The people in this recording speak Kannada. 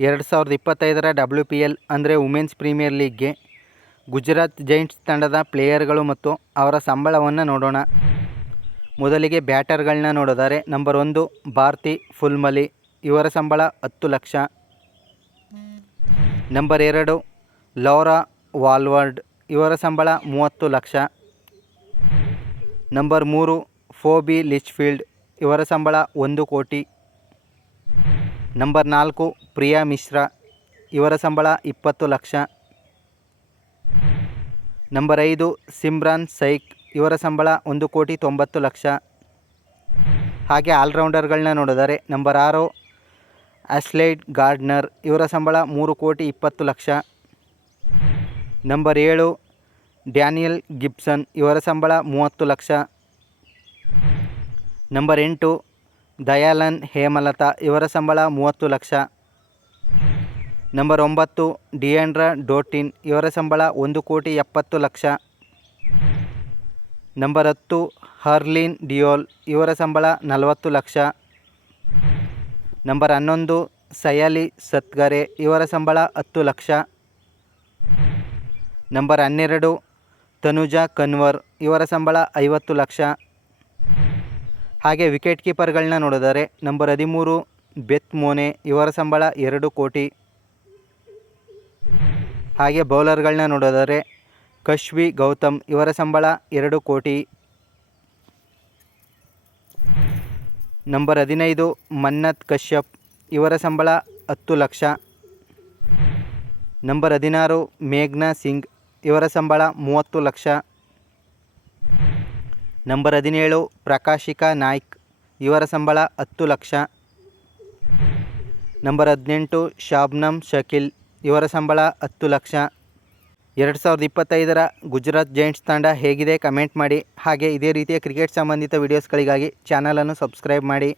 2025ರ WPL ಅಂದರೆ ವುಮೆನ್ಸ್ ಪ್ರೀಮಿಯರ್ ಲೀಗ್ಗೆ ಗುಜರಾತ್ ಜೈಂಟ್ಸ್ ತಂಡದ ಪ್ಲೇಯರ್ಗಳು ಮತ್ತು ಅವರ ಸಂಬಳವನ್ನು ನೋಡೋಣ. ಮೊದಲಿಗೆ ಬ್ಯಾಟರ್ಗಳನ್ನ ನೋಡಿದರೆ ನಂಬರ್ 1 ಭಾರತಿ ಫುಲ್ಮಲಿ, ಇವರ ಸಂಬಳ 10 ಲಕ್ಷ. ನಂಬರ್ 2 ಲೌರಾ ವಾಲ್ವರ್ಡ್, ಇವರ ಸಂಬಳ 30 ಲಕ್ಷ. ನಂಬರ್ 3 ಫೋಬಿ ಲಿಚ್ಫೀಲ್ಡ್, ಇವರ ಸಂಬಳ 1 ಕೋಟಿ. ನಂಬರ್ 4 ಪ್ರಿಯಾ ಮಿಶ್ರಾ, ಇವರ ಸಂಬಳ 20 ಲಕ್ಷ. ನಂಬರ್ 5 ಸಿಮ್ರಾನ್ ಸೈಕ್, ಇವರ ಸಂಬಳ 1,90,00,000. ಹಾಗೆ ಆಲ್ರೌಂಡರ್ಗಳನ್ನ ನೋಡಿದರೆ ನಂಬರ್ 6 ಆಸ್ಲೈಡ್ ಗಾರ್ಡ್ನರ್, ಇವರ ಸಂಬಳ 3,20,00,000. ನಂಬರ್ 7 ಡ್ಯಾನಿಯಲ್ ಗಿಬ್ಸನ್, ಇವರ ಸಂಬಳ 30 ಲಕ್ಷ. ನಂಬರ್ 8 ದಯಾಲನ್ ಹೇಮಲತಾ, ಇವರ ಸಂಬಳ 30 ಲಕ್ಷ. ನಂಬರ್ 9 ಡಿಯಾಂಡ್ರಾ ಡೋಟಿನ್, ಇವರ ಸಂಬಳ 1,70,00,000. ನಂಬರ್ 10 ಹರ್ಲೀನ್ ಡಿಯೋಲ್, ಇವರ ಸಂಬಳ 40 ಲಕ್ಷ. ನಂಬರ್ 11 ಸಯಾಲಿ ಸತ್ಗರೆ, ಇವರ ಸಂಬಳ 10 ಲಕ್ಷ. ನಂಬರ್ 12 ತನುಜಾ ಕನ್ವರ್, ಇವರ ಸಂಬಳ 50 ಲಕ್ಷ. ಹಾಗೆ ವಿಕೆಟ್ ಕೀಪರ್ಗಳನ್ನ ನೋಡಿದರೆ ನಂಬರ್ 13 ಬೆತ್ ಮೋನೆ, ಇವರ ಸಂಬಳ 2 ಕೋಟಿ. ಹಾಗೆ ಬೌಲರ್ಗಳನ್ನ ನೋಡಿದರೆ ಕಶ್ವಿ ಗೌತಮ್, ಇವರ ಸಂಬಳ 2 ಕೋಟಿ. ನಂಬರ್ 15 ಮನ್ನತ್ ಕಶ್ಯಪ್, ಇವರ ಸಂಬಳ 10 ಲಕ್ಷ. ನಂಬರ್ 16 ಮೇಘ್ನಾ ಸಿಂಗ್, ಇವರ ಸಂಬಳ 30 ಲಕ್ಷ. ನಂಬರ್ 17 ಪ್ರಕಾಶಿಕಾ ನಾಯ್ಕ್, ಇವರ ಸಂಬಳ 10 ಲಕ್ಷ. ನಂಬರ್ 18 ಶಾಬ್ನಮ್ ಶಕೀಲ್, ಇವರ ಸಂಬಳ 10 ಲಕ್ಷ. 2025ರ ಗುಜರಾತ್ ಜೈಂಟ್ಸ್ ತಂಡ ಹೇಗಿದೆ ಕಮೆಂಟ್ ಮಾಡಿ. ಹಾಗೆ ಇದೇ ರೀತಿಯ ಕ್ರಿಕೆಟ್ ಸಂಬಂಧಿತ ವಿಡಿಯೋಸ್ಗಳಿಗಾಗಿ ಚಾನಲನ್ನು ಸಬ್ಸ್ಕ್ರೈಬ್ ಮಾಡಿ.